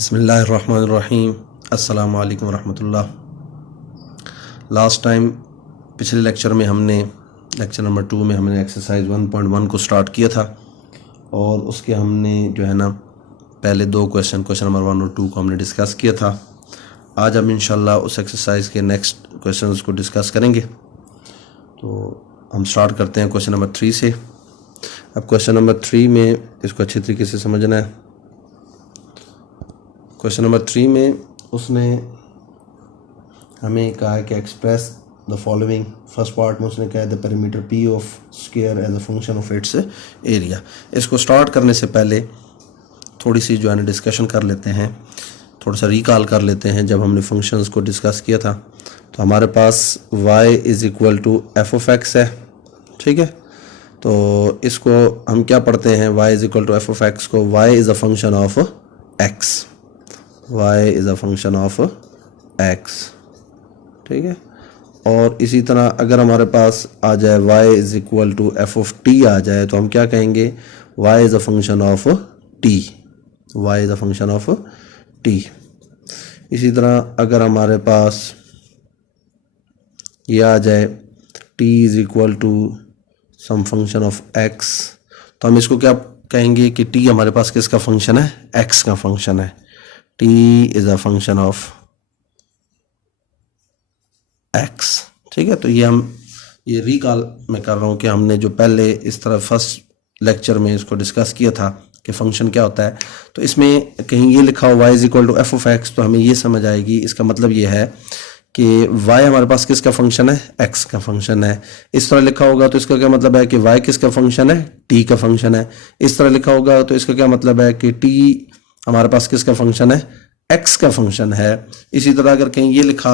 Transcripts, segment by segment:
बिस्मिल्लाहिर्रहमानिर्रहीम। अस्सलामु अलैकुम वरहमतुल्लाह। लास्ट टाइम पिछले लेक्चर में हमने लेक्चर नंबर 2 में हमने एक्सरसाइज 1.1 को स्टार्ट किया था और उसके हमने जो है ना पहले दो क्वेश्चन नंबर 1 और 2 को हमने डिस्कस किया था। आज हम इंशाल्लाह उस एक्सरसाइज के नेक्स्ट क्वेश्चन को डिस्कस करेंगे। तो हम स्टार्ट करते हैं क्वेश्चन नंबर 3 से। अब क्वेश्चन नंबर 3 में इसको अच्छी तरीके से समझना है। क्वेश्चन नंबर 3 में उसने हमें कहा है कि express the following. First part में उसने कहा है the perimeter P of square as a function of its area. इसको स्टार्ट करने से पहले थोड़ी सी जो है ना डिस्कशन कर लेते हैं, थोड़ा सा रिकॉल कर लेते हैं। जब हमने फंक्शंस को डिस्कस किया था तो हमारे पास y is equal to F of X है, ठीक है। तो इसको हम क्या पढ़ते हैं, y is equal to F of X को y is a function of x, y is a function of x, ठीक है। और इसी तरह अगर हमारे पास आ जाए y is equal to F of t आ जाए तो हम क्या कहेंगे, y is a function of t, y is a function of t। इसी तरह अगर हमारे पास ये आ जाए t is equal to some function of x तो हम इसको क्या कहेंगे कि t हमारे पास किसका फंक्शन है, x का फंक्शन है। t is a function of x, ठीक है। तो ये रिकॉल मैं कर रहा हूँ कि हमने जो पहले इस तरह फर्स्ट लेक्चर में इसको डिस्कस किया था कि फंक्शन क्या होता है। तो इसमें कहीं ये लिखा हो y is equal to F of X तो हमें ये समझ आएगी, इसका मतलब ये है कि y हमारे पास किसका फंक्शन है, x का फंक्शन है। इस तरह लिखा होगा तो इसका क्या मतलब है कि y किसका फंक्शन है, t का फंक्शन है। इस तरह लिखा होगा तो इसका क्या मतलब है कि t हमारे पास किसका फंक्शन है, x का फंक्शन है। इसी तरह अगर कहीं ये लिखा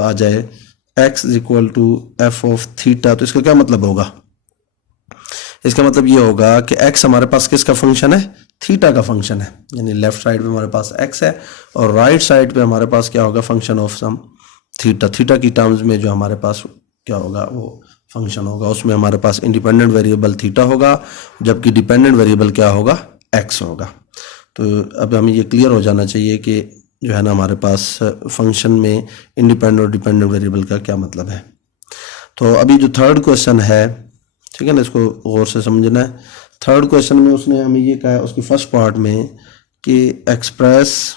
आ जाए x is equal to F of theta तो इसका क्या मतलब होगा, इसका मतलब ये होगा कि x हमारे पास किसका फंक्शन है, थीटा का फंक्शन है। यानी लेफ्ट साइड पे हमारे पास x है और राइट साइड पे हमारे पास क्या होगा, function of some theta. Theta की टर्म्स में जो हमारे पास क्या होगा वो फंक्शन होगा, उसमें हमारे पास इंडिपेंडेंट वेरिएबल थीटा होगा जबकि डिपेंडेंट वेरिएबल क्या होगा, x होगा। तो अब हमें ये क्लियर हो जाना चाहिए कि जो है ना हमारे पास फंक्शन में इंडिपेंडेंट और डिपेंडेंट वेरिएबल का क्या मतलब है। तो अभी जो थर्ड क्वेश्चन है, ठीक है ना, इसको गौर से समझना है। थर्ड क्वेश्चन में उसने हमें ये कहा है उसकी फर्स्ट पार्ट में कि express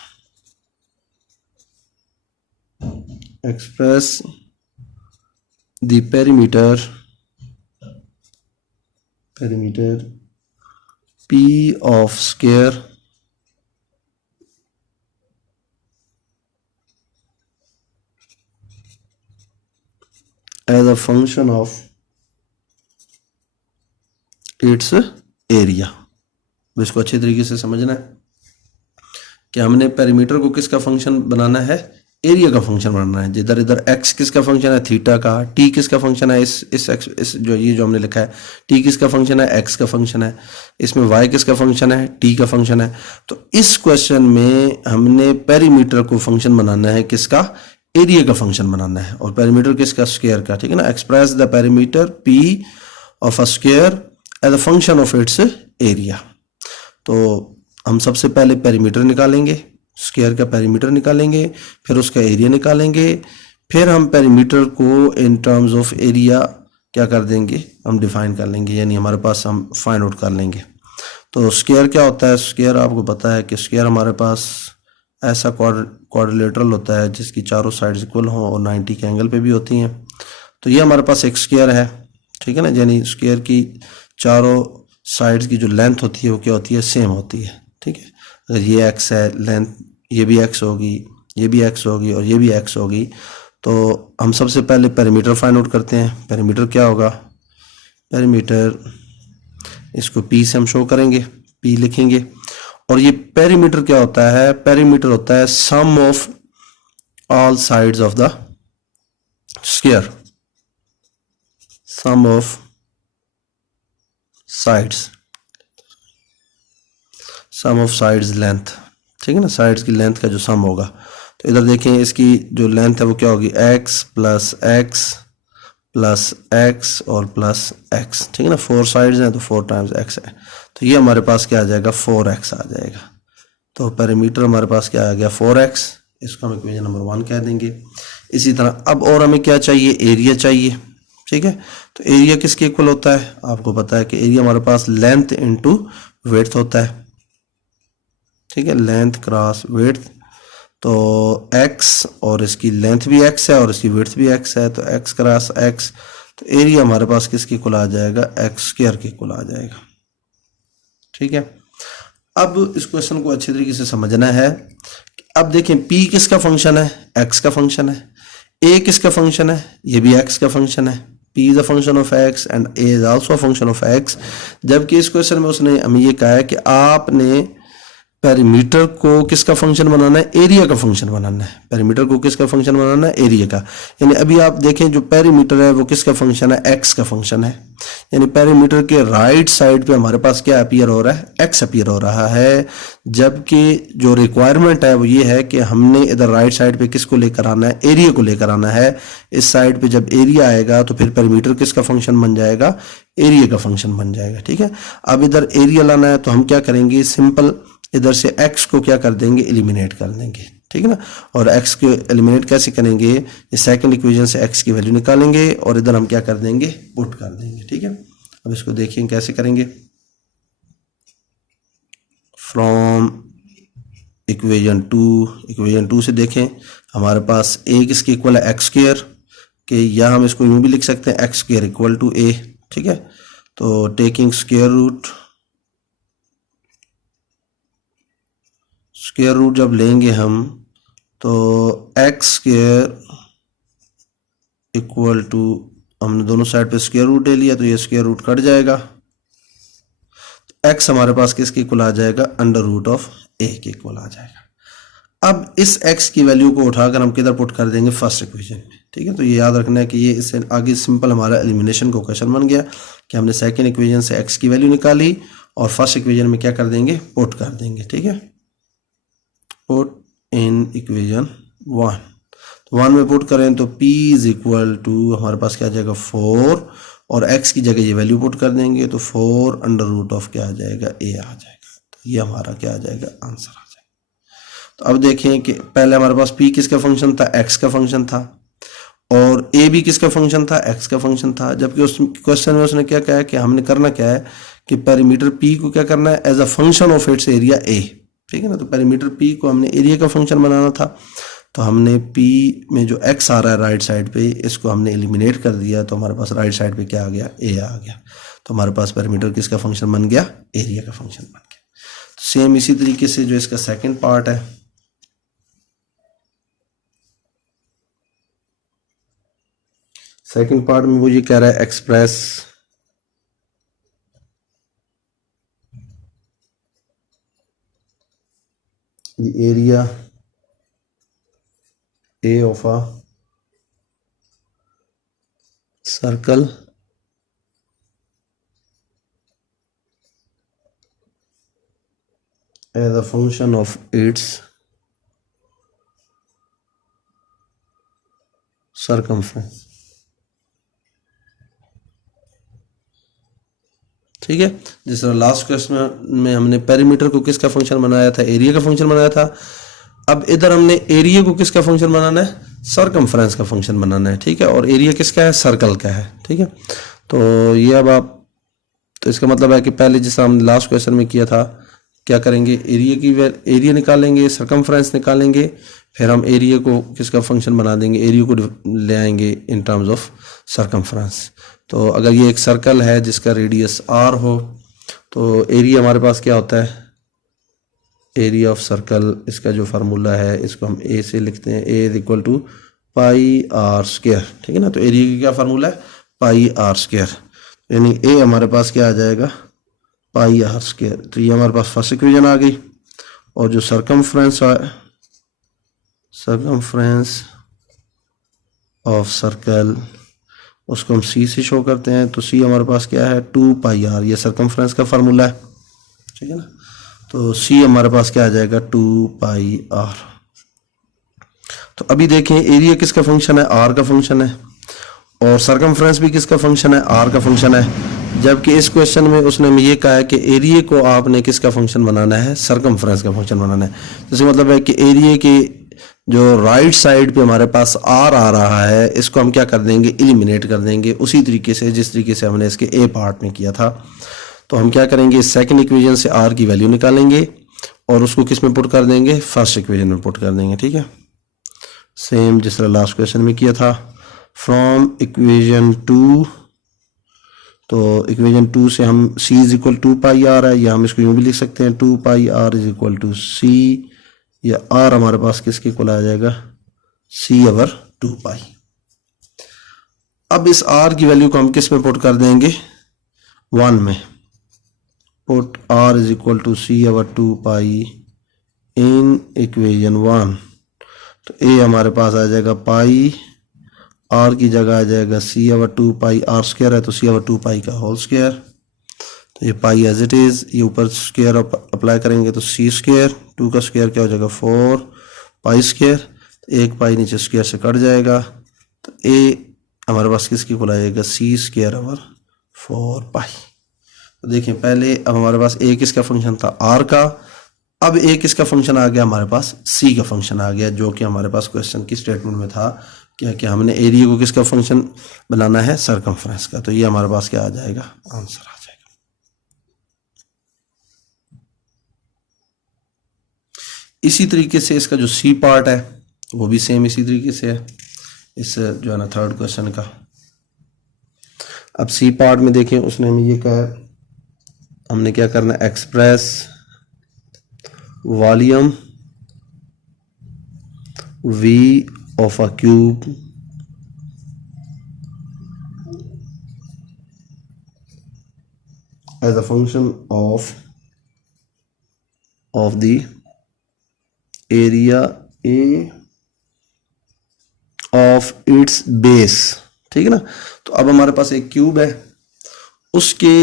the perimeter p of square as a function of its area. इसको अच्छे तरीके से समझना है कि हमने पेरीमीटर को किसका फंक्शन बनाना है, एरिया का फंक्शन बनाना है। जिधर इधर x किसका फंक्शन है, थीटा का। t किसका फंक्शन है, इस जो ये जो हमने लिखा है t किसका फंक्शन है, x का फंक्शन है। इसमें y किसका फंक्शन है, t का फंक्शन है। तो इस क्वेश्चन में हमने पेरीमीटर को फंक्शन बनाना है किसका, एरिया का फंक्शन बनाना है। और पेरीमीटर किसका, स्क्वायर का, ठीक है ना। Express the perimeter p of a square as a function of its area. तो हम सबसे पहले पेरीमीटर निकालेंगे, स्क्वायर का पेरीमीटर निकालेंगे, फिर उसका एरिया निकालेंगे, फिर हम पेरीमीटर को इन टर्म्स ऑफ एरिया क्या कर देंगे, हम डिफाइन कर लेंगे, यानी हमारे पास हम फाइंड आउट कर लेंगे। तो स्क्वायर क्या होता है, स्क्वायर आपको पता है कि स्क्वायर हमारे पास ऐसा क्वाड्रिलेटरल होता है जिसकी चारों साइड्स इक्वल हों और 90 के एंगल पे भी होती हैं। तो ये हमारे पास एक स्क्वायर है, ठीक है ना। यानी स्क्वायर की चारों साइड्स की जो लेंथ होती है वो क्या होती है, सेम होती है, ठीक है। अगर ये x है, लेंथ ये भी x होगी, ये भी x होगी और ये भी x होगी। तो हम सबसे पहले पेरीमीटर फाइंड आउट करते हैं। पेरीमीटर क्या होगा, पेरीमीटर इसको p से हम शो करेंगे, p लिखेंगे। और ये पेरीमीटर क्या होता है, पेरीमीटर होता है sum of all sides of the square, sum of sides, sum of sides length, ठीक है ना। साइड्स की लेंथ का जो सम होगा, तो इधर देखें इसकी जो लेंथ है वो क्या होगी, x प्लस x और प्लस x, ठीक है ना। 4 साइड्स हैं तो 4 टाइम्स x है, तो ये हमारे पास क्या आ जाएगा, 4x आ जाएगा, तो पेरीमीटर हमारे पास क्या आ गया 4x, इसको हम इक्वेशन नंबर 1 कह देंगे। इसी तरह अब और हमें क्या चाहिए, एरिया चाहिए, ठीक है। तो एरिया किसके इक्वल होता है, आपको पता है कि एरिया हमारे पास लेंथ इनटू विड्थ होता है, ठीक है, लेंथ क्रॉस विड्थ। तो x और इसकी लेंथ भी x है और इसकी विड्थ भी x है, तो x क्रॉस x, तो एरिया हमारे पास किसके इक्वल आ जाएगा, x स्क्वायर के इक्वल आ जाएगा, ठीक है। अब इस क्वेश्चन को अच्छे तरीके से समझना है। अब देखें p किसका फंक्शन है, x का फंक्शन है, a किसका फंक्शन है, ये भी x का फंक्शन है, p is a function of x and a is also a function of x। जबकि इस क्वेश्चन में उसने हमें ये कहा है कि आपने पेरीमीटर को किसका फंक्शन बनाना है, एरिया का फंक्शन बनाना है। पेरीमीटर को किसका फंक्शन बनाना है, एरिया का। यानी अभी आप देखें जो पेरीमीटर है वो किसका फंक्शन है, एक्स का फंक्शन है। यानी पेरीमीटर के राइट साइड पे हमारे पास क्या अपीयर हो रहा है, एक्स अपीयर हो रहा है। जबकि जो रिक्वायरमेंट है वो ये है कि हमने इधर राइट साइड पे किसको लेकर आना है, एरिया को लेकर आना है। इस साइड पे जब एरिया आएगा तो फिर पेरीमीटर किसका फंक्शन बन जाएगा, एरिया का फंक्शन बन जाएगा, ठीक है। अब इधर एरिया लाना है तो हम क्या करेंगे, सिंपल इधर से x को क्या कर देंगे, एलिमिनेट कर देंगे, ठीक है ना। और x को एलिमिनेट कैसे करेंगे, ये सेकंड इक्वेशन से x की वैल्यू निकालेंगे और इधर हम क्या कर देंगे, पुट कर देंगे, ठीक है। अब इसको देखिए कैसे करेंगे। फ्रॉम इक्वेशन 2 से देखें हमारे पास a किसके इक्वल है, एक्स स्क्वायर के, या हम इसको यूं भी लिख सकते हैं X square equal to a, ठीक है। तो टेकिंग स्क्वायर रूट जब लेंगे हम तो एक्स स्क्वायर इक्वल टू, हमने दोनों साइड पे स्क्वायर रूट ले लिया तो ये स्क्वायर रूट कट जाएगा, तो एक्स हमारे पास किसके इक्वल आ जाएगा, अंडर रूट ऑफ ए के इक्वल आ जाएगा। अब इस एक्स की वैल्यू को उठाकर हम किधर पुट कर देंगे, फर्स्ट इक्वेशन में, ठीक है। तो ये याद रखना है कि ये इससे आगे सिंपल हमारा एलिमिनेशन का क्वेश्चन बन गया कि हमने सेकेंड इक्वेशन से एक्स की वैल्यू निकाली और फर्स्ट इक्वेशन में क्या कर देंगे, पुट कर देंगे, ठीक है। पुट इन इक्वेशन 1, तो 1 में पुट करें तो p इज इक्वल टू हमारे पास क्या आ जाएगा 4 और x की जगह ये वैल्यू पुट कर देंगे तो 4 अंडर रूट ऑफ क्या आ जाएगा, a आ जाएगा। तो ये हमारा क्या आ जाएगा, आंसर आ जाएगा। तो अब देखें कि पहले हमारे पास p किसका फंक्शन था, x का फंक्शन था, और a भी किसका फंक्शन था, x का फंक्शन था। जबकि उस क्वेश्चन में उसने क्या कहा है कि हमने करना क्या है कि पेरीमीटर p को क्या करना है, as a function of its area a, ठीक है ना। तो पेरीमीटर p को हमने एरिया का फंक्शन बनाना था, तो हमने p में जो x आ रहा है राइट साइड पे, इसको हमने एलिमिनेट कर दिया, तो हमारे पास राइट साइड पे क्या आ गया, a आ गया। तो हमारे पास पेरीमीटर किसका फंक्शन बन गया, एरिया का फंक्शन बन गया। तो सेम इसी तरीके से जो इसका सेकंड पार्ट है, सेकंड पार्ट में वो ये कह रहा है express the area A of a circle as a function of its circumference, ठीक है। जिस तरह लास्ट क्वेश्चन में हमने पेरीमीटर को किसका फंक्शन बनाया था, एरिया का फंक्शन बनाया था। अब इधर हमने एरिया को किसका फंक्शन बनाना है, सरकमफ्रेंस का फंक्शन बनाना है, ठीक है। और एरिया किसका है, सर्कल का है, ठीक है। तो ये अब आप, तो इसका मतलब है कि पहले जैसा हमने लास्ट क्वेश्चन में किया था, क्या करेंगे, एरिया निकालेंगे, सरकमफ्रेंस निकालेंगे, फिर हम एरिया को किसका फंक्शन बना देंगे, एरिया को ले आएंगे इन टर्म्स ऑफ सरकमफ्रेंस। तो अगर ये एक सर्कल है जिसका रेडियस r हो तो एरिया हमारे पास क्या होता है, एरिया ऑफ सर्कल, इसका जो फार्मूला है इसको हम a से लिखते हैं, a is equal to pi r square, ठीक है ना। तो एरिया की क्या फार्मूला है, पाई r स्क्वायर, यानी a हमारे पास क्या आ जाएगा, पाई r स्क्वायर। तो ये हमारे पास फर्स्ट इक्वेशन आ गई। और जो सरकमफ्रेंस ऑफ सर्कल उसको हम c से शो करते हैं, तो c हमारे पास क्या है, 2 पाई r, ये सरकमफ्रेंस का फार्मूला है, ठीक है ना। तो c हमारे पास क्या आ जाएगा, 2 पाई r। तो अभी देखें एरिया किसका फंक्शन है, r का फंक्शन है, और सरकमफ्रेंस भी किसका फंक्शन है, आर का फंक्शन है। जबकि इस क्वेश्चन में उसने हमें ये कहा है कि एरिया को आपने किसका फंक्शन बनाना है, सरकमफ्रेंस का फंक्शन बनाना है। जैसे मतलब है कि एरिया की जो राइट साइड पे हमारे पास आर आ रहा है, इसको हम क्या कर देंगे, एलिमिनेट कर देंगे उसी तरीके से जिस तरीके से हमने इसके ए पार्ट में किया था। तो हम क्या करेंगे, सेकंड इक्वेशन से आर की वैल्यू निकालेंगे और उसको किस में पुट कर देंगे, फर्स्ट इक्वेशन में पुट कर देंगे। ठीक है, सेम जिस तरह लास्ट क्वेश्चन में किया था। फ्रॉम इक्वेशन 2, तो इक्वेशन 2 से हम c is equal to pi R है, या हम इसको यूं भी लिख सकते हैं 2 pi r is equal to c, या r हमारे पास किसके इक्वल आ जाएगा, c ओवर 2 पाई। अब इस r की वैल्यू को हम किस में पुट कर देंगे, 1 में। Put r is equal to c over 2 pi in equation 1, तो a हमारे पास आ जाएगा पाई, r की जगह आ जाएगा c ओवर 2 पाई, r स्क्वायर है तो c ओवर 2 पाई का होल स्क्वायर। तो ये पाई एज इट इज, ये ऊपर स्क्वायर अप्लाई करेंगे तो c स्क्वायर, 2 का स्क्वायर क्या हो जाएगा 4 पाई स्क्वायर, एक पाई नीचे स्क्वायर से कट जाएगा, तो a हमारे पास किसकी इक्वल आएगा, c स्क्वायर ओवर 4 पाई। तो देखें पहले अब हमारे पास a किसका फंक्शन था, r का, अब a किसका फंक्शन आ गया, हमारे पास c का फंक्शन आ गया, जो कि हमारे पास क्वेश्चन की स्टेटमेंट में था क्या कि हमने एरिया को किसका फंक्शन बनाना है, सरकमफ्रेंस का। तो ये हमारे पास क्या आ जाएगा, आंसर आ जाएगा। इसी तरीके से इसका जो सी पार्ट है वो भी सेम इसी तरीके से है, इस जो है ना थर्ड क्वेश्चन का। अब सी पार्ट में देखें उसने हमें ये कहा, हमने क्या करना है, express volume v of a cube as a function of the area A of its base। ठीक है ना। तो अब हमारे पास एक क्यूब है, उसके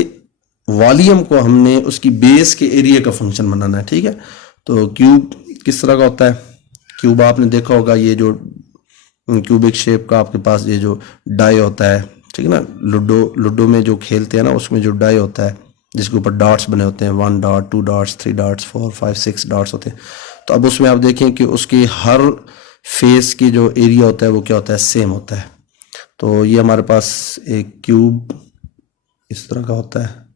वॉल्यूम को हमने उसकी बेस के एरिया का फंक्शन बनाना है। ठीक है, तो क्यूब किस तरह का होता है, क्यूब आपने देखा होगा, ये जो क्यूबिक शेप का आपके पास ये जो डाई होता है, ठीक है ना, लूडो में जो खेलते हैं ना, उसमें जो डाई होता है जिसके ऊपर डॉट्स बने होते हैं, 1 डॉट 2 डॉट्स 3 डॉट्स 4 5 6 डॉट्स होते हैं। तो अब उसमें आप देखें कि उसके हर फेस की जो एरिया होता है वो क्या होता है, सेम होता है। तो ये हमारे पास एक क्यूब इस तरह का होता है।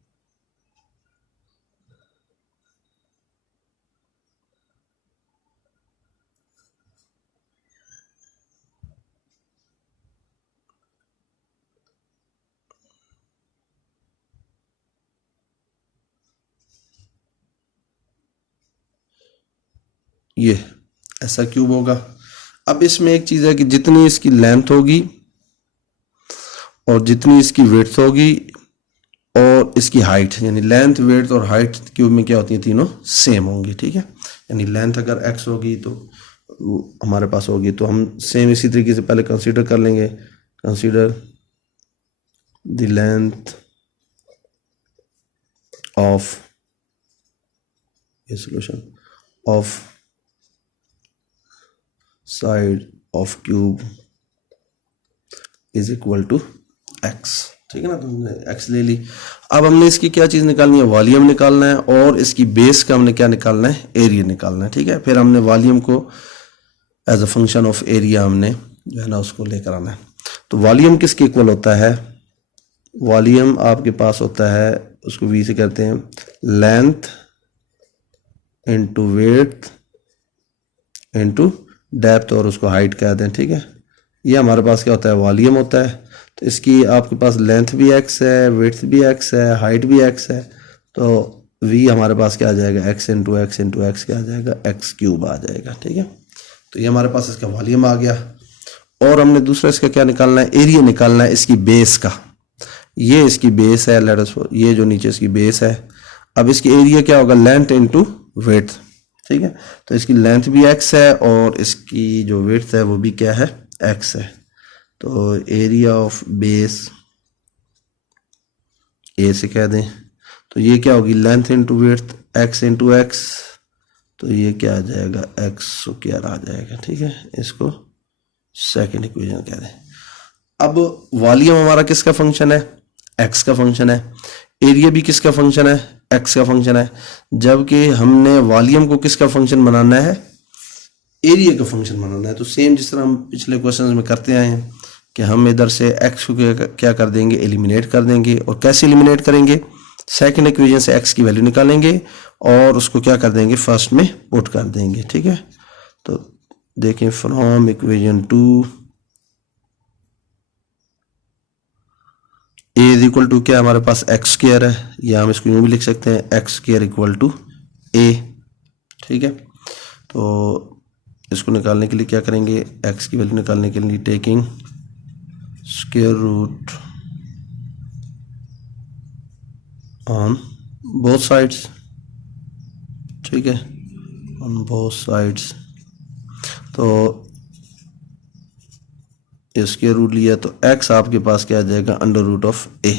ये ऐसा क्यूब होगा। अब इसमें एक चीज है कि जितनी इसकी लेंथ होगी और जितनी इसकी विड्थ होगी और इसकी हाइट, यानी लेंथ विड्थ और हाइट क्यूब में क्या होती है, तीनों सेम होंगी। ठीक है, यानी लेंथ अगर x होगी तो हमारे पास होगी, तो हम सेम इसी तरीके से पहले कंसीडर कर लेंगे, कंसीडर द लेंथ ऑफ ये solution of side of cube is equal to x। ठीक है ना, तो हमने x ले ली। अब हमने इसकी क्या चीज निकालनी है, वॉल्यूम निकालना है, और इसकी बेस का हमने क्या निकालना है, एरिया निकालना है। ठीक है, फिर हमने वॉल्यूम को as a function of area हमने जो है ना उसको लेकर आना है। तो वॉल्यूम किसके इक्वल होता है, वॉल्यूम आपके पास होता है, उसको v से कहते हैं length into width into depth, और उसको हाइट कहते हैं। ठीक है, ये हमारे पास क्या होता है, वॉल्यूम होता है। तो इसकी आपके पास लेंथ भी x है, विड्थ भी x है, हाइट भी x है, तो v हमारे पास क्या आ जाएगा, x into x into x क्या आ जाएगा, x क्यूब आ जाएगा। ठीक है, तो ये हमारे पास इसका वॉल्यूम आ गया। और हमने दूसरा इसका क्या निकालना है, एरिया निकालना है इसकी बेस का। ये इसकी बेस है, लेट अस, ये जो नीचे इसकी बेस है। अब इसकी एरिया क्या होगा, लेंथ इंटू विड्थ। ठीक है, तो इसकी लेंथ भी x है और इसकी जो विड्थ है वो भी क्या है, x है। तो एरिया ऑफ बेस ए से कह दें, तो ये क्या होगी, length into width x into x, तो ये क्या आ जाएगा, x स्क्वायर आ जाएगा। ठीक है, इसको सेकंड इक्वेशन कह दें। अब वॉल्यूम हमारा किसका फंक्शन है, एक्स का फंक्शन है, एरिया भी किसका फंक्शन है, एक्स का फंक्शन है, जबकि हमने वॉल्यूम को किसका फंक्शन बनाना है, एरिया का फंक्शन बनाना है। तो सेम जिस तरह हम पिछले क्वेश्चन में करते आए हैं कि हम इधर से एक्स को क्या कर देंगे, एलिमिनेट कर देंगे। और कैसे एलिमिनेट करेंगे, सेकंड इक्वेशन से एक्स की वैल्यू निकालेंगे और उसको क्या कर देंगे, फर्स्ट में पुट कर देंगे। ठीक है, तो देखें from equation 2 A is equal to क्या हमारे पास एक्स स्क्वायर है, या हम इसको यूं भी लिख सकते हैं एक्स स्क्वायर इक्वल टू ए। ठीक है, तो इसको निकालने के लिए क्या करेंगे, एक्स की वैल्यू निकालने के लिए taking square root on both sides. ठीक है, ऑन बोथ साइड्स, तो इसके रूट लिया तो x आपके पास क्या आ जाएगा, अंडर रूट ऑफ a।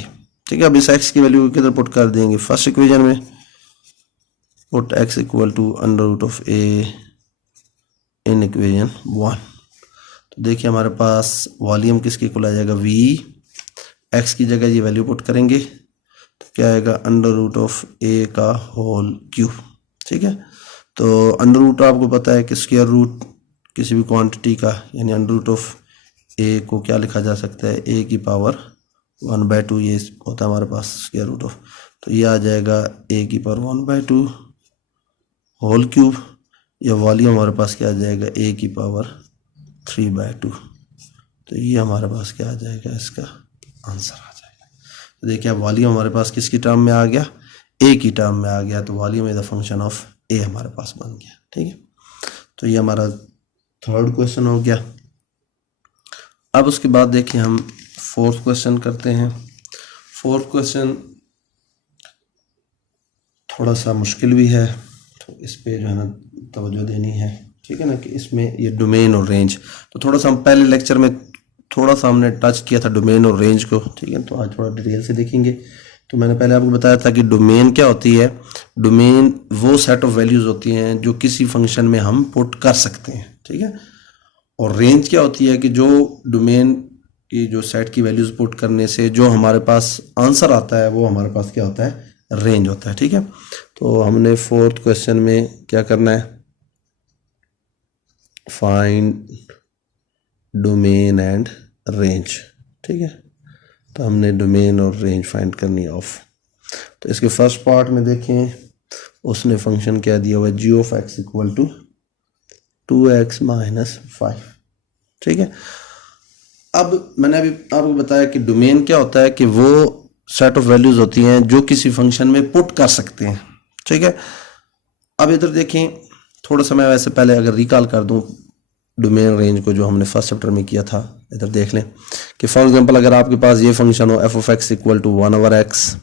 ठीक है, अब इस x की वैल्यू को किधर पुट कर देंगे, फर्स्ट इक्वेशन में, put x equal to under root of a in equation 1। तो देखिए हमारे पास वॉल्यूम किसके इक्वल आ जाएगा, v, x की जगह ये वैल्यू पुट करेंगे तो क्या आएगा, अंडर रूट ऑफ a का होल क्यूब। ठीक है, तो अंडर रूट आपको पता है कि स्क्वायर रूट किसी भी क्वांटिटी का, यानी अंडर रूट ऑफ a को क्या लिखा जा सकता है, a की पावर 1/2, ये होता है हमारे पास स्क्वायर रूट ऑफ, तो ये आ जाएगा a की पावर 1/2 होल क्यूब, या वॉल्यूम हमारे पास क्या आ जाएगा, a की पावर 3/2। तो ये हमारे पास क्या आ जाएगा, इसका आंसर आ जाएगा। तो देखिए अब वॉल्यूम हमारे पास किसकी टर्म में आ गया, a की टर्म में आ गया, तो volume is the function of a हमारे पास बन गया। ठीक है, तो ये हमारा थर्ड क्वेश्चन हो गया। अब उसके बाद देखिए हम फोर्थ क्वेश्चन करते हैं। फोर्थ क्वेश्चन थोड़ा सा मुश्किल भी है, तो इस पे जो है ना तवज्जो देनी है। ठीक है ना, कि इसमें ये डोमेन और रेंज, तो थोड़ा सा हम पहले लेक्चर में थोड़ा सा हमने टच किया था डोमेन और रेंज को। ठीक है, तो आज थोड़ा डिटेल से देखेंगे। तो मैंने पहले आपको बताया था कि डोमेन क्या होती है, डोमेन वो सेट ऑफ वैल्यूज़ होती हैं जो किसी फंक्शन में हम पुट कर सकते हैं। ठीक है, और रेंज क्या होती है कि जो डोमेन की जो सेट की वैल्यूज पुट करने से जो हमारे पास आंसर आता है वो हमारे पास क्या होता है, रेंज होता है। ठीक है, तो हमने फोर्थ क्वेश्चन में क्या करना है, फाइंड डोमेन एंड रेंज। ठीक है, तो हमने डोमेन और रेंज फाइंड करनी है ऑफ। तो इसके फर्स्ट पार्ट में देखें, उसने फंक्शन क्या दिया हुआ है, g of x equal to 2x minus 5। ठीक है, अब मैंने अभी आपको बताया कि डोमेन क्या होता है कि वो सेट ऑफ वैल्यूज होती हैं जो किसी फंक्शन में पुट कर सकते हैं। ठीक है, अब इधर देखें, थोड़ा सा मैं वैसे पहले अगर रिकॉल कर दूं डोमेन रेंज को जो हमने फर्स्ट चैप्टर में किया था, इधर देख लें कि फॉर एग्जांपल अगर आपके पास ये फंक्शन हो f of x equal to 1/x,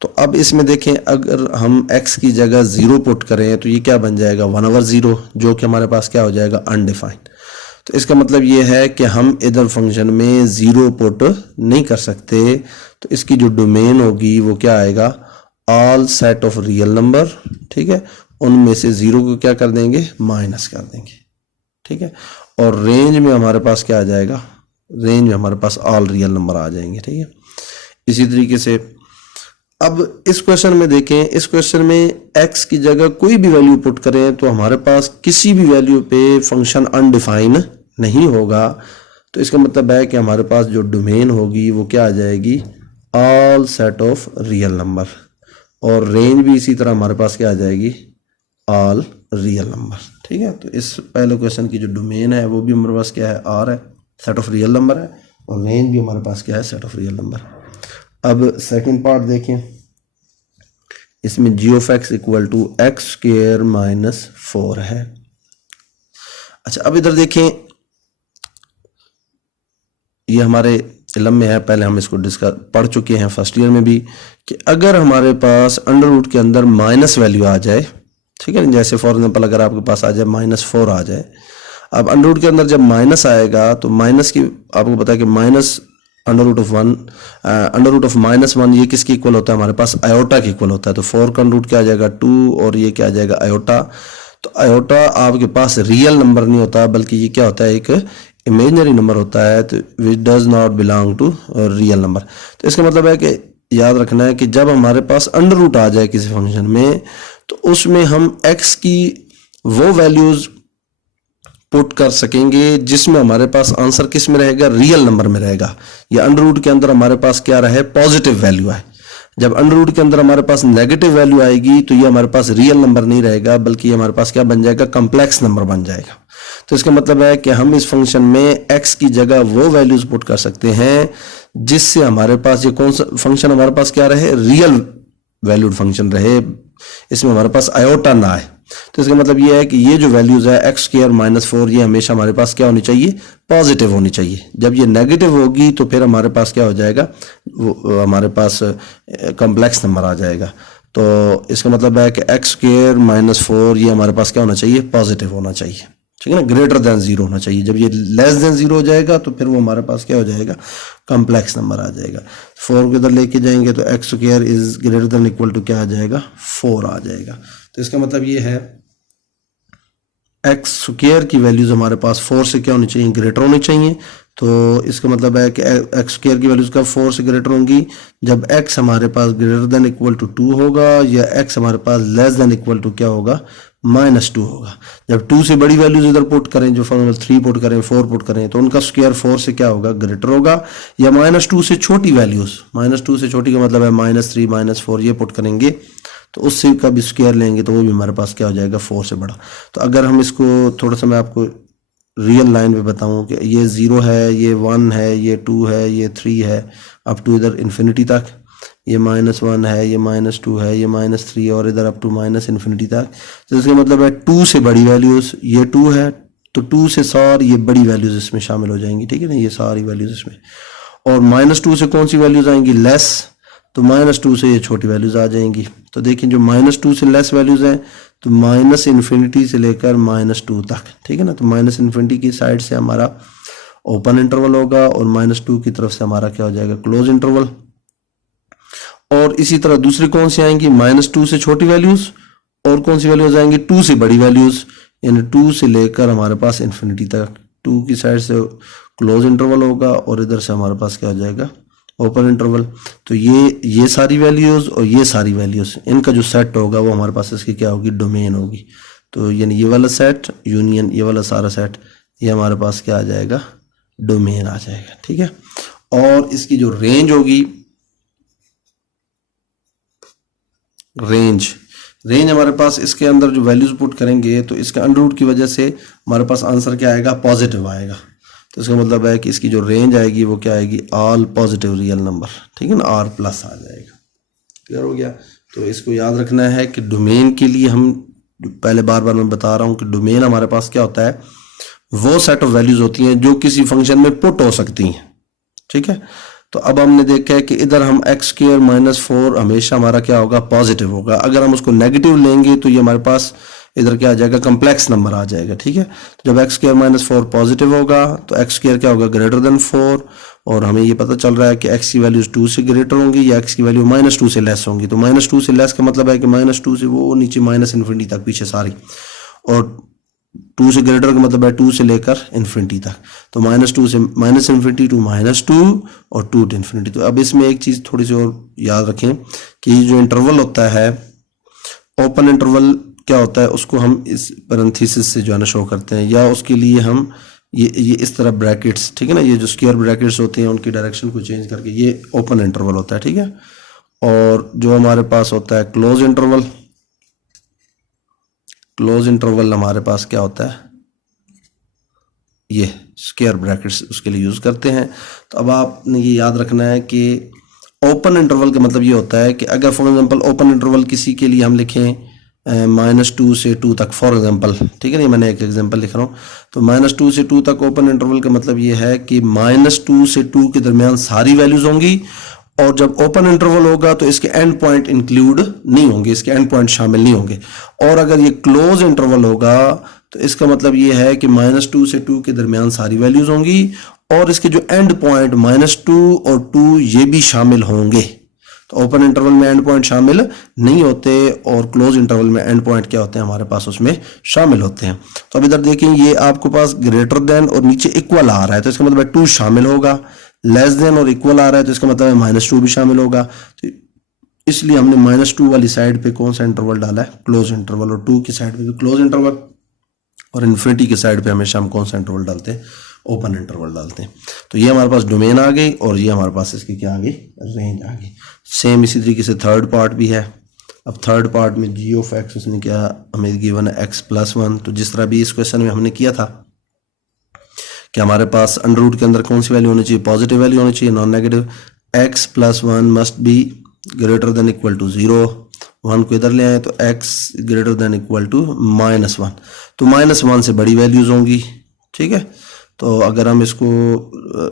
तो अब इसमें देखें अगर हम x की जगह 0 पुट करें तो ये क्या बन जाएगा, 1/0, जो कि हमारे पास क्या हो जाएगा, अनडिफाइंड। तो इसका मतलब ये है कि हम इधर फंक्शन में 0 पुट नहीं कर सकते, तो इसकी जो डोमेन होगी वो क्या आएगा, all set of real number. ठीक है, उनमें से 0 को क्या कर देंगे, माइनस कर देंगे। ठीक है, और रेंज में हमारे पास क्या आ जाएगा, रेंज में हमारे पास ऑल रियल नंबर आ जाएंगे। ठीक है, इसी तरीके से अब इस क्वेश्चन में देखें, इस क्वेश्चन में x की जगह कोई भी वैल्यू पुट करें तो हमारे पास किसी भी वैल्यू पे फंक्शन अनडिफाइन नहीं होगा। तो इसका मतलब है कि हमारे पास जो डोमेन होगी वो क्या आ जाएगी, all set of real number, और रेंज भी इसी तरह हमारे पास क्या आ जाएगी, ऑल रियल नंबर। ठीक है, तो इस पहले क्वेश्चन की जो डोमेन है वो भी हमारे पास क्या है, आर है, सेट ऑफ रियल नंबर है, और रेंज भी हमारे पास क्या है, सेट ऑफ रियल नंबर। अब सेकंड पार्ट देखें, इसमें g of x equal to x square minus 4 है। अच्छा, अब इधर देखें, ये हमारे इल्म में है, पहले हम इसको डिस्कस पढ़ चुके हैं फर्स्ट ईयर में भी, कि अगर हमारे पास अंडर रूट के अंदर माइनस वैल्यू आ जाए, ठीक है, जैसे फॉर एग्जांपल अगर आपके पास आ जाए -4 आ जाए। अब अंडर रूट के अंदर जब माइनस आएगा तो माइनस की आपको पता है कि माइनस अंडर रूट ऑफ -1 ये किसके इक्वल होता है, हमारे पास आयोटा के इक्वल होता है। तो 4 का रूट क्या आ जाएगा, 2, और ये क्या आ जाएगा, आयोटा। तो आयोटा आपके पास रियल नंबर नहीं होता, बल्कि ये क्या होता है, एक इमेजिनरी नंबर होता है तो which does not belong to real number. तो इसका मतलब है कि याद रखना है कि जब हमारे पास अंडर रूट आ जाए किसी फंक्शन में तो उसमें हम x की वो वैल्यूज पुट कर सकेंगे जिसमें हमारे पास आंसर किस में रहेगा, रियल नंबर में रहेगा। या अंडर रूट के अंदर हमारे पास क्या रहे, पॉजिटिव वैल्यू आए। जब अंडर रूट के अंदर हमारे पास नेगेटिव वैल्यू आएगी तो ये हमारे पास रियल नंबर नहीं रहेगा, बल्कि ये हमारे पास क्या बन जाएगा, कम्प्लेक्स नंबर बन जाएगा। तो इसका मतलब है कि हम इस फंक्शन में x की जगह वो वैल्यूज पुट कर सकते हैं जिससे हमारे पास ये कौन सा फंक्शन हमारे पास क्या रहे, रियल वैल्यूड फंक्शन रहे, इसमें हमारे पास आयोटा ना आए। तो इसका मतलब ये है कि ये जो वैल्यूज है x स्क्वायर -4 ये हमेशा हमारे पास क्या होनी चाहिए, पॉजिटिव होनी चाहिए। जब ये नेगेटिव होगी तो फिर हमारे पास क्या हो जाएगा, वो हमारे पास कॉम्प्लेक्स नंबर आ जाएगा। तो इसका मतलब है कि x स्क्वायर -4 ये हमारे पास क्या होना चाहिए, पॉजिटिव होना चाहिए, ठीक है ना, ग्रेटर देन 0 होना चाहिए। जब ये लेस देन 0 हो जाएगा तो फिर वो हमारे पास क्या हो जाएगा, कॉम्प्लेक्स नंबर आ जाएगा। 4 को इधर लेके जाएंगे तो x square is greater than equal to क्या आ जाएगा, 4 आ जाएगा। तो इसका मतलब ये है x स्क्वायर की वैल्यूज हमारे पास 4 से क्या होनी चाहिए, ग्रेटर होनी चाहिए। तो इसका मतलब है कि x स्क्वायर की वैल्यूज का 4 से ग्रेटर होंगी जब x हमारे पास ग्रेटर देन इक्वल टू 2 होगा, या x हमारे पास लेस देन इक्वल टू क्या होगा, -2 होगा। जब 2 से बड़ी वैल्यूज इधर पुट करें, जो फॉर एग्जाम्पल 3 पुट करें, 4 पुट करें, तो उनका स्क्वायर 4 से क्या होगा, ग्रेटर होगा। या -2 से छोटी वैल्यूज, -2 से छोटी का मतलब है -3 -4 ये पुट करेंगे तो उससे का भी स्क्वायर लेंगे तो वो भी हमारे पास क्या हो जाएगा, 4 से बड़ा। तो अगर हम इसको थोड़ा सा मैं आपको रियल लाइन पे बताऊं कि ये 0 है, ये 1 है, ये 2 है, ये 3 है, अप टू इधर इन्फिनिटी तक, ये -1 है, ये -2 है, ये -3 है, और इधर अप टू -इन्फिनिटी तक। तो इसका मतलब है 2 से बड़ी वैल्यूज, ये 2 है तो 2 से सारी ये बड़ी वैल्यूज इसमें शामिल हो जाएंगी, ठीक है ना, ये सारी वैल्यूज इसमें। और -2 से कौन सी वैल्यूज आएंगी, लेस, तो -2 से ये छोटी वैल्यूज आ जाएंगी। तो देखिए जो -2 से लेस वैल्यूज हैं तो -इन्फिनिटी से लेकर -2 तक, ठीक है ना। तो -इन्फिनिटी की साइड से हमारा ओपन इंटरवल होगा और -2 की तरफ से हमारा क्या हो जाएगा, क्लोज इंटरवल। और इसी तरह दूसरी कौन सी आएंगी, -2 से छोटी वैल्यूज, और कौन सी वैल्यूज आएंगी, 2 से बड़ी वैल्यूज, यानी 2 से लेकर हमारे पास इन्फिनिटी तक। 2 की साइड से क्लोज इंटरवल होगा और इधर से हमारे पास क्या हो जाएगा, ओपन इंटरवल। तो ये सारी वैल्यूज और ये सारी वैल्यूज, इनका जो सेट होगा वो हमारे पास इसकी क्या होगी, डोमेन होगी। तो यानी ये वाला सेट यूनियन ये वाला सारा सेट, ये हमारे पास क्या आ जाएगा, डोमेन आ जाएगा, ठीक है। और इसकी जो रेंज होगी, रेंज हमारे पास इसके अंदर जो वैल्यूज पुट करेंगे तो इसके अंडर रूट की वजह से हमारे पास आंसर क्या आएगा, पॉजिटिव आएगा। तो इसका मतलब है कि इसकी जो रेंज आएगी वो क्या आएगी, ऑल पॉजिटिव रियल नंबर, ठीक है ना, R+ आ जाएगा। क्लियर हो गया। तो इसको याद रखना है कि डोमेन के लिए हम पहले बार बार मैं बता रहा हूं कि डोमेन हमारे पास क्या होता है, वो सेट ऑफ वैल्यूज होती हैं जो किसी फंक्शन में पुट हो सकती हैं, ठीक है। तो अब हमने देखा है कि इधर हम x स्क्वायर -4 हमेशा हमारा क्या होगा, पॉजिटिव होगा। अगर हम उसको नेगेटिव लेंगे तो ये हमारे पास इधर क्या आ जाएगा, कम्प्लेक्स नंबर आ जाएगा, ठीक है। तो जब x स्क्वायर -4 पॉजिटिव होगा तो x स्क्वायर क्या होगा, ग्रेटर देन 4। और हमें ये पता चल रहा है कि x की वैल्यूज 2 से ग्रेटर होंगी या x की वैल्यू -2 से लेस होंगी। तो -2 से लेस का मतलब है कि -2 से वो नीचे -इन्फिनिटी तक पीछे सारी, और 2 से ग्रेटर का मतलब है 2 से लेकर इन्फिनिटी तक। तो -2 से -इन्फिनिटी टू -2 और 2 to इन्फिनिटी। तो अब इसमें एक चीज थोड़ी सी और याद रखें कि जो इंटरवल होता है, ओपन इंटरवल क्या होता है, उसको हम इस पैरेंथेसिस से जो है ना शो करते हैं, या उसके लिए हम ये इस तरह ब्रैकेट्स, ठीक है ना, ये जो स्क्वायर ब्रैकेट्स होते हैं उनकी डायरेक्शन को चेंज करके ये ओपन इंटरवल होता है, ठीक है। और जो हमारे पास होता है क्लोज इंटरवल, क्लोज इंटरवल हमारे पास क्या होता है, ये स्क्वायर ब्रैकेट्स उसके लिए यूज करते हैं। तो अब आपने ये याद रखना है कि ओपन इंटरवल का मतलब ये होता है कि अगर फॉर एग्जांपल ओपन इंटरवल किसी के लिए हम लिखें -2 से 2 तक फॉर एग्जांपल, ठीक है ना, मैंने एक एग्जांपल लिख रहा हूँ। तो -2 से 2 तक ओपन इंटरवल का मतलब ये है कि -2 से 2 के दरमियान सारी वैल्यूज होंगी, और जब ओपन इंटरवल होगा तो इसके एंड पॉइंट इंक्लूड नहीं होंगे, इसके एंड पॉइंट शामिल नहीं होंगे। और अगर ये क्लोज इंटरवल होगा तो इसका मतलब ये है कि -2 से 2 के दरमियान सारी वैल्यूज होंगी और इसके जो एंड पॉइंट -2 और 2 ये भी शामिल होंगे। तो ओपन इंटरवल में एंड पॉइंट शामिल नहीं होते और क्लोज इंटरवल में एंड पॉइंट क्या होते हैं हमारे पास उसमें शामिल होते हैं। तो अब इधर देखिए ये आपके पास ग्रेटर देन और नीचे इक्वल आ रहा है तो इसका मतलब 2 शामिल होगा, लेस देन और इक्वल आ रहा है तो इसका मतलब -2 भी शामिल होगा। तो इसलिए हमने -2 वाली साइड पे कौन सा इंटरवल डाला है, क्लोज इंटरवल, और 2 की साइड पे भी क्लोज इंटरवल, और इन्फिनिटी की साइड पे हमेशा हम कौन सा इंटरवल डालते हैं, ओपन इंटरवल डालते हैं। तो ये हमारे पास डोमेन आ गई और ये हमारे पास इसकी क्या आ गई, रेंज आ गई। सेम इसी तरीके से थर्ड पार्ट भी है। अब थर्ड पार्ट में जी ऑफ एक्स उसने क्या हमें गिवन है x+1। तो जिस तरह भी इस क्वेश्चन में हमने किया था कि हमारे पास अंडर रूट के अंदर कौन सी वैल्यू होनी चाहिए, पॉजिटिव वैल्यू होनी चाहिए, non negative. x+1 must be greater than equal to 0। 1 को इधर ले आए तो x greater than equal to -1। तो -1 से बड़ी वैल्यूज होंगी, ठीक है। तो अगर हम इसको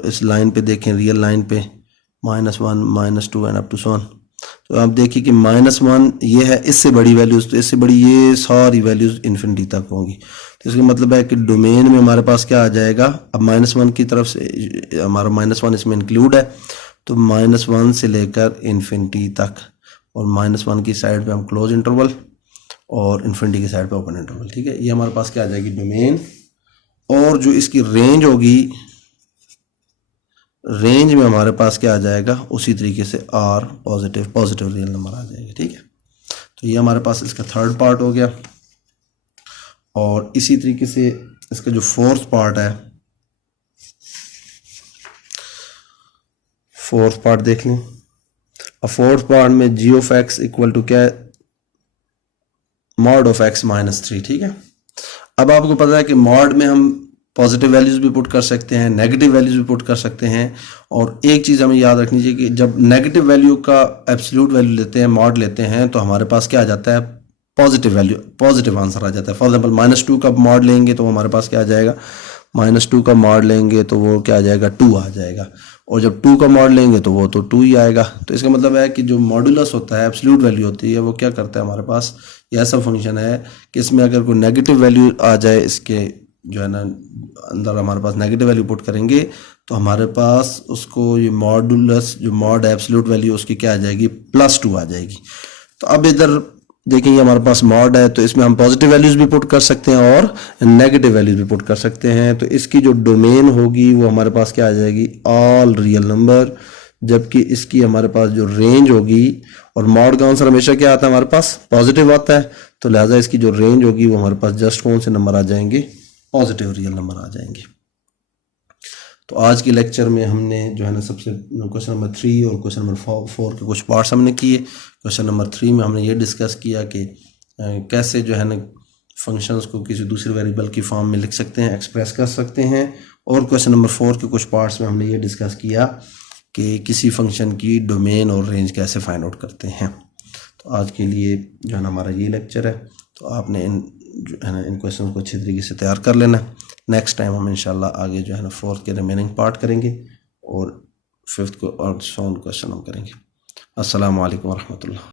इस लाइन पे देखें, रियल लाइन पे, -1 -2 and up to so on, तो आप देखिए कि -1 ये है, इससे बड़ी वैल्यूज, तो इससे बड़ी ये सारी वैल्यूज इन्फिनिटी तक होंगी। तो इसका मतलब है कि डोमेन में हमारे पास क्या आ जाएगा, अब -1 की तरफ से हमारा -1 इसमें इंक्लूड है, तो -1 से लेकर इन्फिनिटी तक, और -1 की साइड पे हम क्लोज इंटरवल और इन्फिनिटी की साइड पे ओपन इंटरवल, ठीक है। ये हमारे पास क्या आ जाएगी डोमेन, और जो इसकी रेंज होगी, रेंज में हमारे पास क्या आ जाएगा उसी तरीके से आर पॉजिटिव रियल नंबर आ जाएगा, ठीक है। तो ये हमारे पास इसका थर्ड पार्ट हो गया। और इसी तरीके से इसका जो फोर्थ पार्ट है, फोर्थ पार्ट देख लें। अब फोर्थ पार्ट में जी ऑफ एक्स इक्वल टू क्या है, मॉड ऑफ x -3, ठीक है। अब आपको पता है कि मॉड में हम पॉजिटिव वैल्यूज भी पुट कर सकते हैं, नेगेटिव वैल्यूज भी पुट कर सकते हैं। और एक चीज़ हमें याद रखनी चाहिए कि जब नेगेटिव वैल्यू का एब्सोल्यूट वैल्यू लेते हैं, मॉड लेते हैं, तो हमारे पास क्या आ जाता है, पॉजिटिव वैल्यू, पॉजिटिव आंसर आ जाता है। फॉर एग्जाम्पल -2 का मॉड लेंगे तो हमारे पास क्या आ जाएगा, -2 का मॉड लेंगे तो वो क्या आ जाएगा, 2 आ जाएगा। और जब 2 का मॉड लेंगे तो वो तो 2 ही आएगा। तो इसका मतलब है कि जो मॉडुलस होता है, एब्सोल्यूट वैल्यू होती है, वो क्या करता है हमारे पास, ये ऐसा फंक्शन है कि इसमें अगर कोई नेगेटिव वैल्यू आ जाए, इसके जो है ना अंदर हमारे पास नेगेटिव वैल्यू पुट करेंगे तो हमारे पास उसको ये मॉडुलस, जो मॉड एब्सोल्यूट वैल्यू उसकी क्या आ जाएगी, +2 आ जाएगी। तो अब इधर देखिए हमारे पास मॉड है, तो इसमें हम पॉजिटिव वैल्यूज भी पुट कर सकते हैं और नेगेटिव वैल्यूज भी पुट कर सकते हैं। तो इसकी जो डोमेन होगी वो हमारे पास क्या आ जाएगी, ऑल रियल नंबर, जबकि इसकी हमारे पास जो रेंज होगी, और मॉड का आंसर हमेशा क्या आता है हमारे पास, पॉजिटिव आता है, तो लिहाजा इसकी जो रेंज होगी वो हमारे पास जस्ट कौन से नंबर आ जाएंगे, पॉजिटिव रियल नंबर आ जाएंगे। तो आज के लेक्चर में हमने जो है ना सबसे क्वेश्चन नंबर 3 और क्वेश्चन नंबर 4 के कुछ पार्ट्स हमने किए। क्वेश्चन नंबर 3 में हमने ये डिस्कस किया कि कैसे जो है ना फंक्शंस को किसी दूसरे वेरिएबल की फॉर्म में लिख सकते हैं, एक्सप्रेस कर सकते हैं। और क्वेश्चन नंबर 4 के कुछ पार्ट्स में हमने ये डिस्कस किया कि किसी फंक्शन की डोमेन और रेंज कैसे फाइंड आउट करते हैं। तो आज के लिए जो है ना हमारा ये लेक्चर है। तो आपने जो है ना इन क्वेश्चन को अच्छी तरीके से तैयार कर लेना। नेक्स्ट टाइम हम इंशाल्लाह आगे जो है ना 4th के रिमेनिंग पार्ट करेंगे और 5th को और 7 क्वेश्चन हम करेंगे। अस्सलाम वालेकुम रहमतुल्लाह।